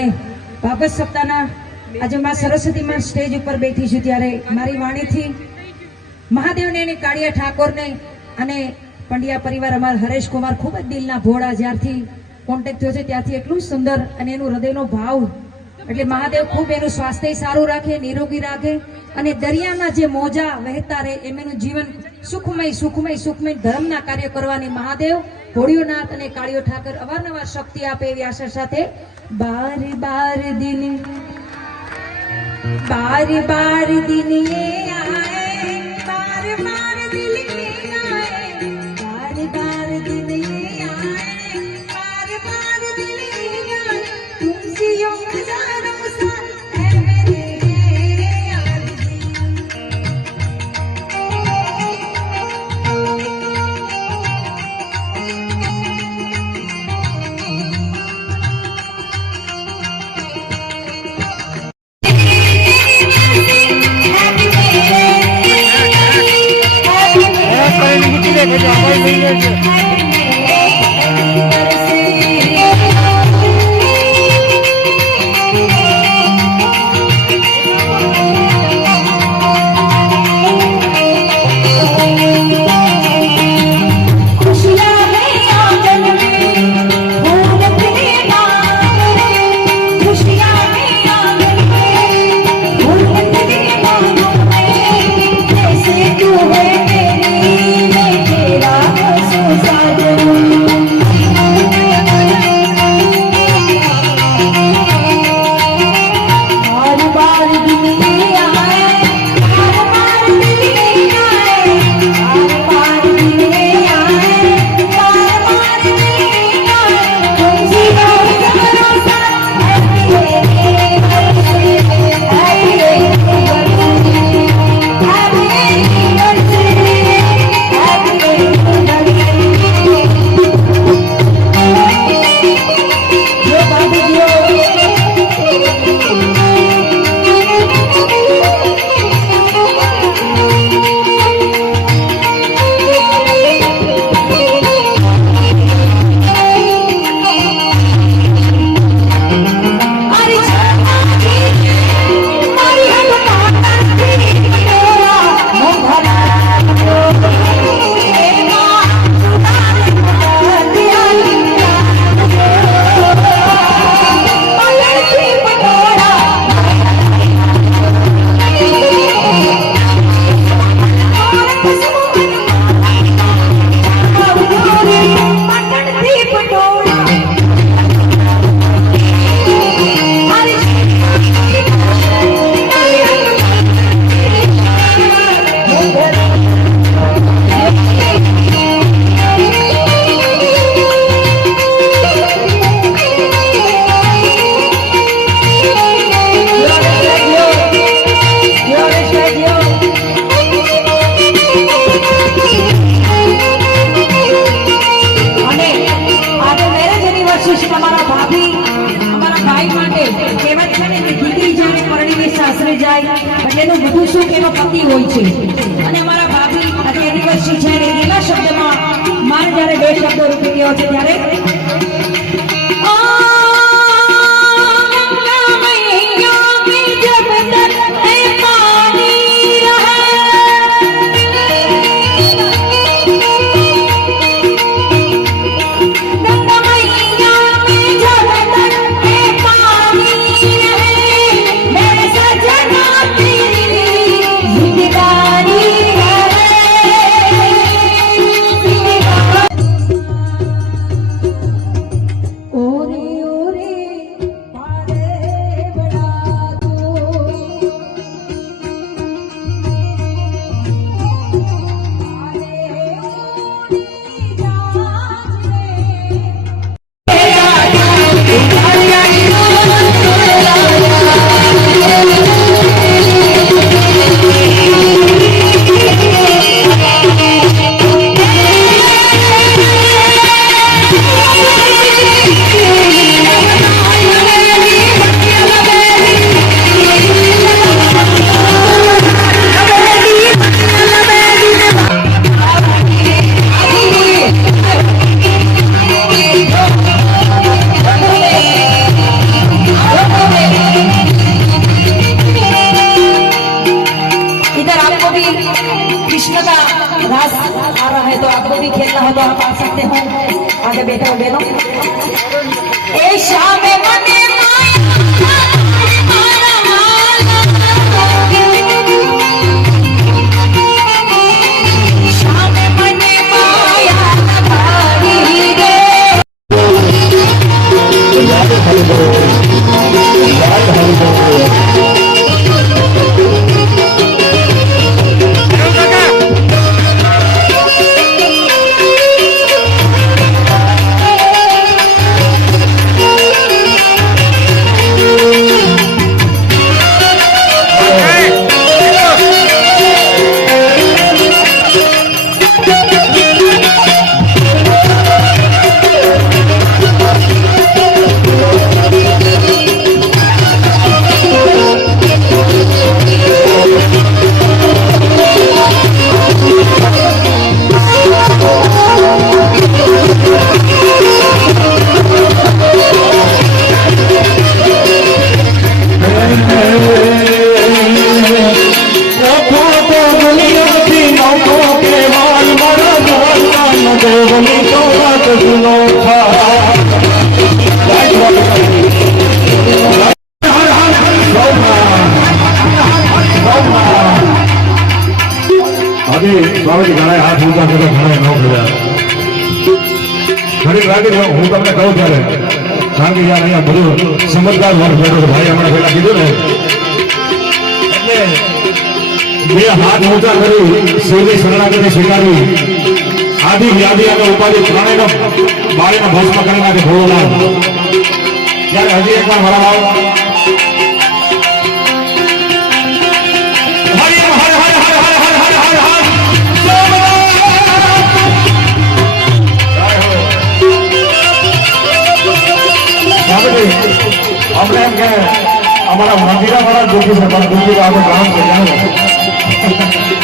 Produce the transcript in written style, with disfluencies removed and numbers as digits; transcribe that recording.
અને ભાગવત સપ્તાહના આજે માં સરસ્વતી માં સ્ટેજ ઉપર બેઠી છું ત્યારે મારી વાણીથી મહાદેવને અને કાળિયા ઠાકોરને અને પંડ્યા પરિવાર અમારા હરેશ કુમાર ખૂબ જ દિલના ભોળા જ્યારથી કોન્ટેક્ટ થયો છે ત્યારથી એટલું સુંદર અને એનું હૃદયનો ભાવ એટલે મહાદેવ ખૂબ એનું સ્વાસ્થ્ય સારું રાખે, નિરોગી રાખે અને દરિયાના જે મોજા વહેતા રહે એમ એનું જીવન સુખમય ધર્મના કાર્ય કરવાની મહાદેવ ભોળિયોનાથ અને કાળિયો ઠાકર અવારનવાર શક્તિ આપે એવી આશા સાથે બાર બાર દિન ये आए बार बार दिल ये आए बार बार दिल ये आए बार बार दिल ये आए तुमसे यूं हजारों साल है मेरे कोई भी खेलना हो तो आप आ सकते हो। आगे बैठे हो बहनों। ए शाम मने બાબત ઘણા હાથ ઊંચા કરે ઘણા ન કર્યા ઘણી લાગે છે હું તમને કહું ત્યારે કારણ કે યાર અહીંયા બધું સમજદાર વર્ગ બેઠો ભાઈ હમણાં પેલા કીધું ને એટલે બે હાથ ઊંચા કરી શિવની શરણાગતિ સ્વીકારવી આદિ વ્યાધિ અને ઉપાધિ ત્રણેયનો બાળીનો ભસ્મ કરી નાખે ભોળો લાવ ત્યારે હજી એકવાર મારા લાવ આપણે એમ કે અમારા મંદિરા વાળા દુઃખી છે પણ દુઃખી તો આપણે ગામ છે